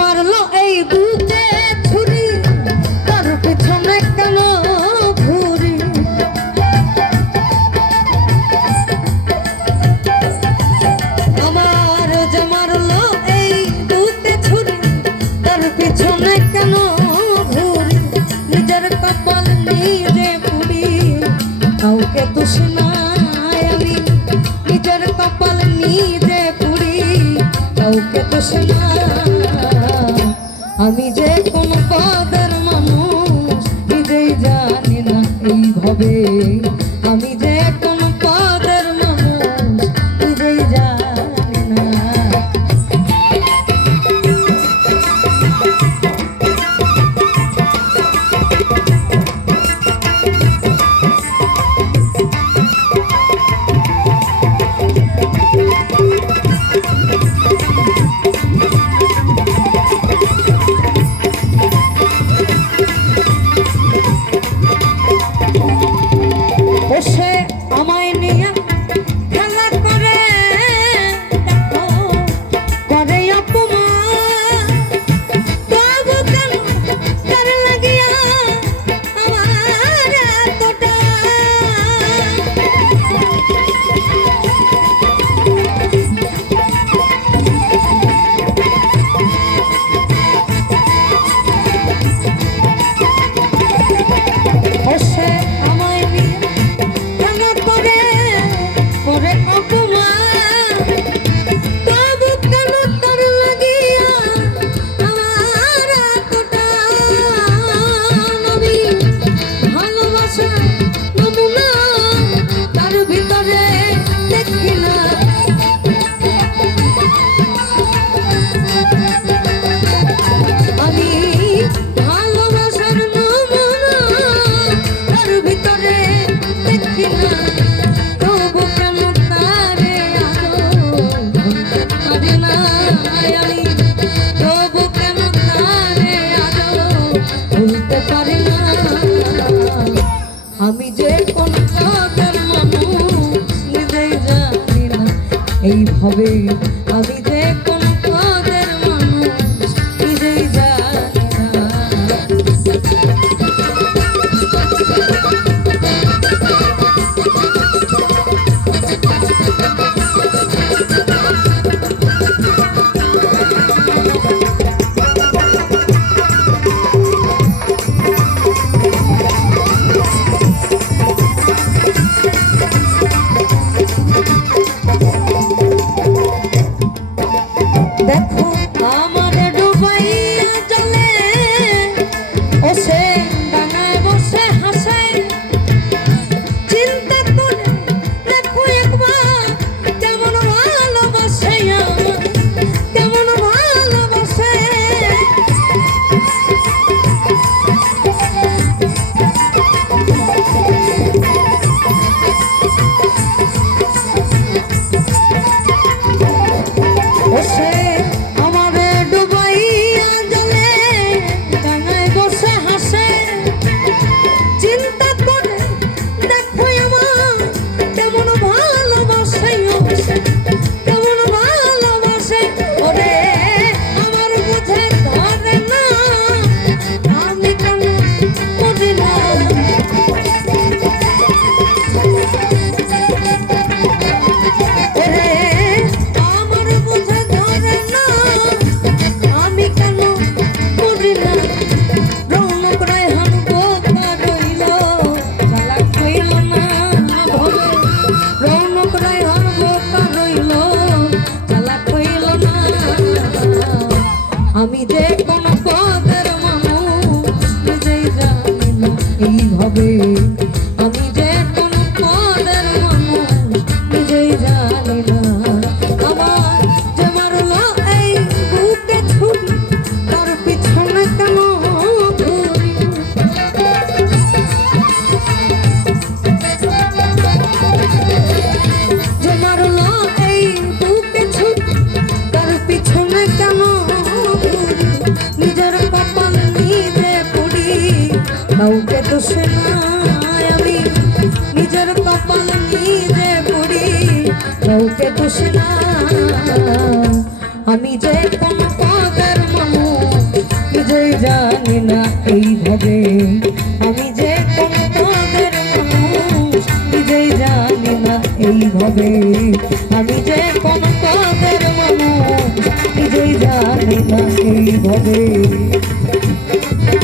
মারলো এই বুকে ছুরি তার পিছনে কেন ঘুরি? আমার যে মারলো এই বুকে ছুরি তার পিছনে কেন ঘুরি? নিজের কপাল নিজে পুরি, কাউকে দুষ্ণায় আমি। নিজের কপাল নিজে পুরি, কাউকে দুষ্ণায় আমি যে Thank you. কি হবে। আমি যে কোন পদের মানুষ, নিজেই জানি না। আমার যে মারলো এই বুকে ছুরি, তার পিছনে কেন যে মারলো এই বুকে ছুরি, তার পিছনে কেন নিজের কপাল নিজে পুরি কাউকে আমি যে কোন পাগের মামু জানি না এইভাবে আমি যে কোন পাগের মামু নিজেই জানি না এইভাবে আমি যে কোন পাগের মামু নিজেই জানি না এইভাবে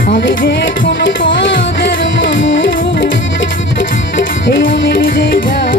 আমি যে কোন পাগের এই আমি নিজেই জানি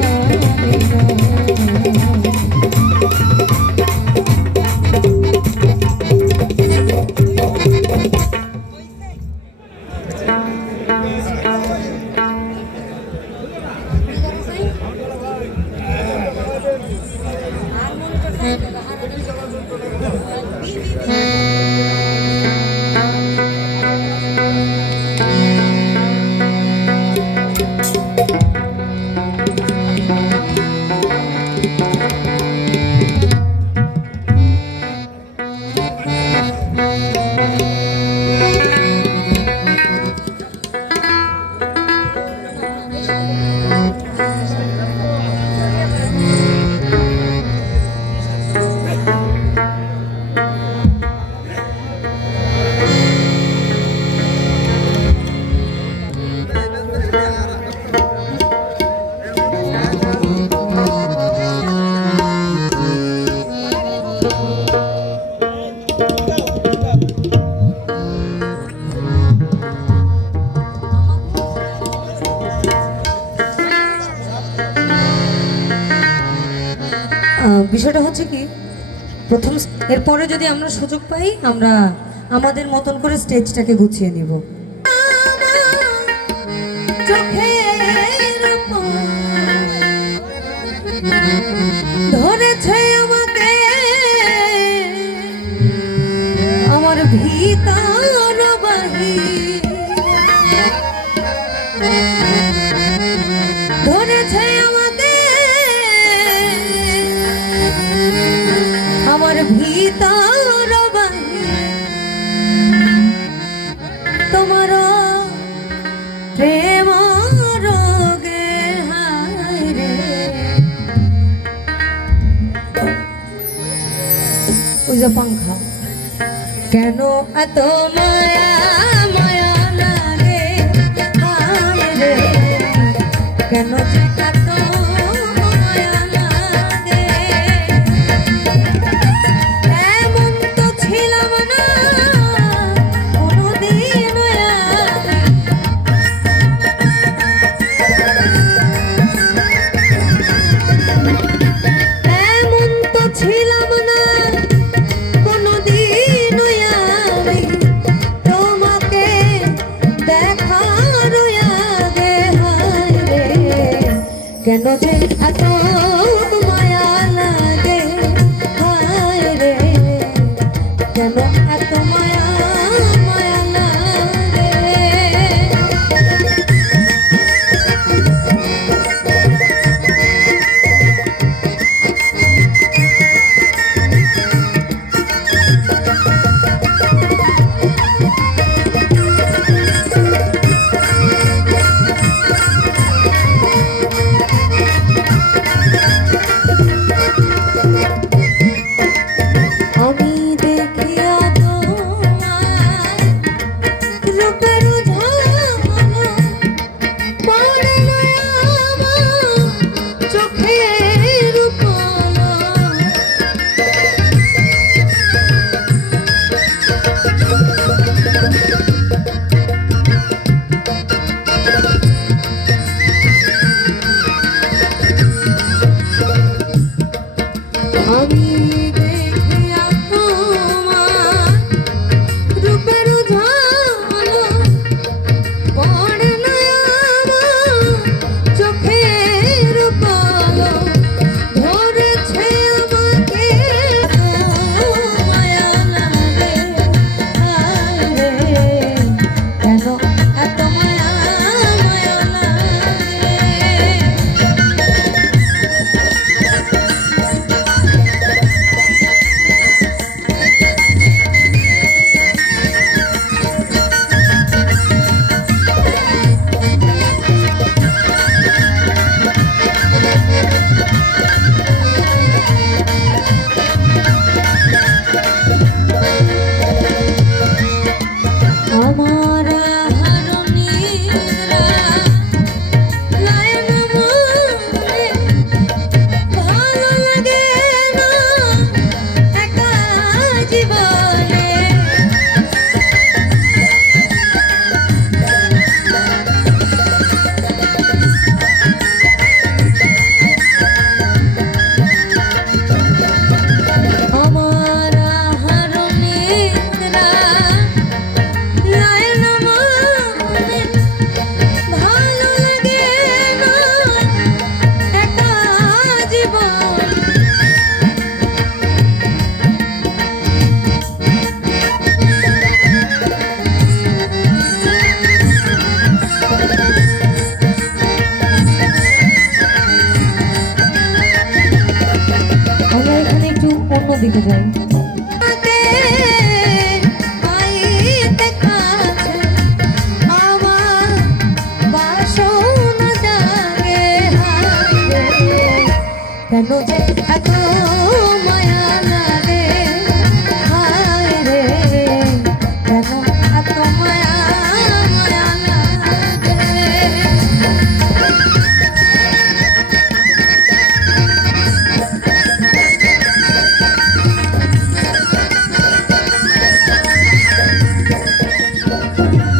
প্রথম এরপরে যদি আমরা সুযোগ পাই আমরা আমাদের মতন করে স্টেজটাকে গুছিয়ে নিব। পাংখা কেন এত ऐसी हो जाए